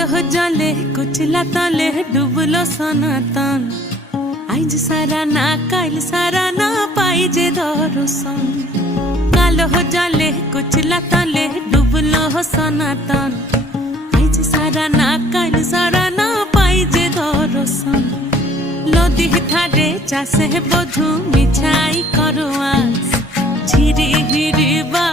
কালো জলে কুচলা তলে ডুবলো সনাতন আইজ সারা না কাল সারা না পাই যে দর্শন কালো জলে কুচলা তলে ডুবলো সনাতন আইজ সারা না কাল সারা না পাই যে দর্শন নদী ধারে চাষে বধু মিছাই করো আস ঝিরি হিরি বা